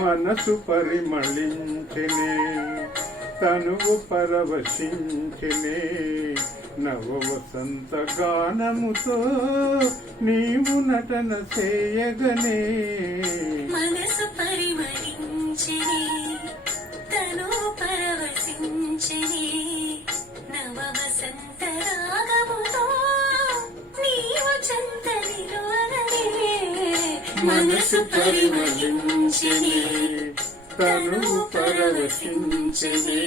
మనసు పరిమళించెనే తనువు పరవశించెనే నవ వసంత గానముతో నీవు నటన చేయగనే మనసు పరిమళించెనే తనువు పరవశించెనే నవ వసంత రాగముతో నీవు చెంత నిలువగనే మనసు పరిమళించెనే తనువు పరవశించెనే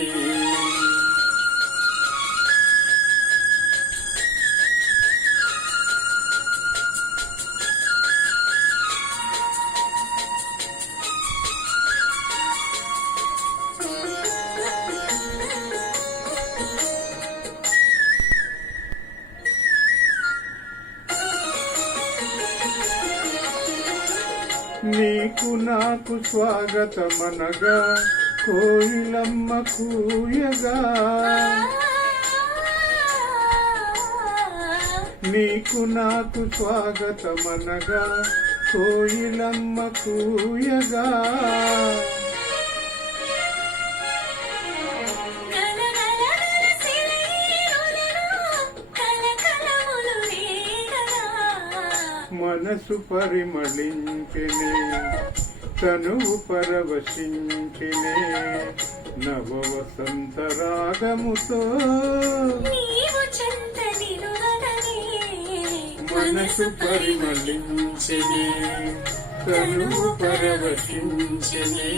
నీకు నాకు స్వాగతమనగా కోయిలమ్మ కూయగా నీకు నాకు స్వాగతమనగా కోయిలమ్మ కూయగా మనసు పరిమళించెనే తనువు పరవశించెనే నవ వసంత రాగముతో మనసు పరిమళించెనే తనువు పరవశించెనే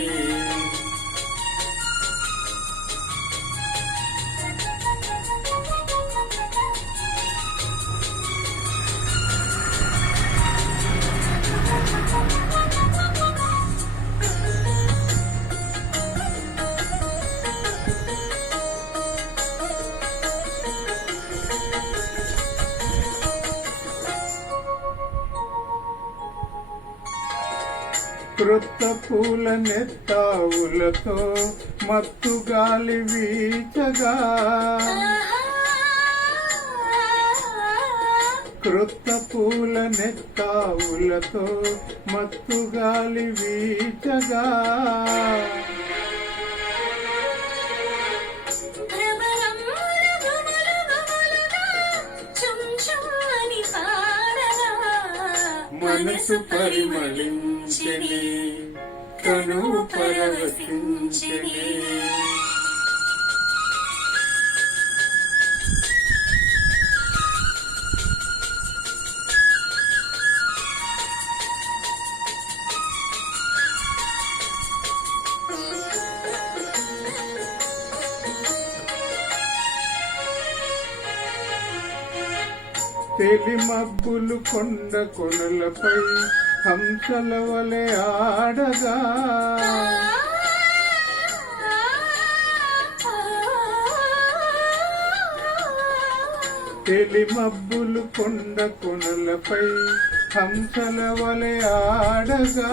క్రొత్త పూల నెత్తావులతో మత్తు గాలి వీచగా క్రొత్త పూల నెత్తావులతో మత్తు గాలి వీచగా మనసు పరిమళించెనే తనువు పరవశించెనే తెలి మబ్బులు కొండ కొనలపై హంసల వలె ఆడగా తెలి మబ్బులు కొండ కొనలపై హంసల వలె ఆడగా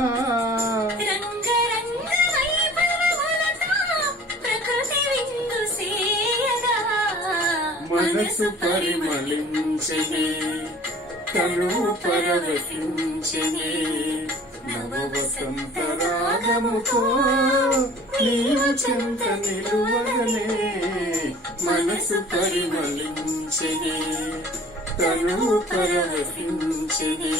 మనసు పరిమళించెనే తనువు పరవశించెనే నవ వసంత రాగముతో నీవు చెంత నిలువగనే మనసు పరిమళించెనే తనువు పరవశించెనే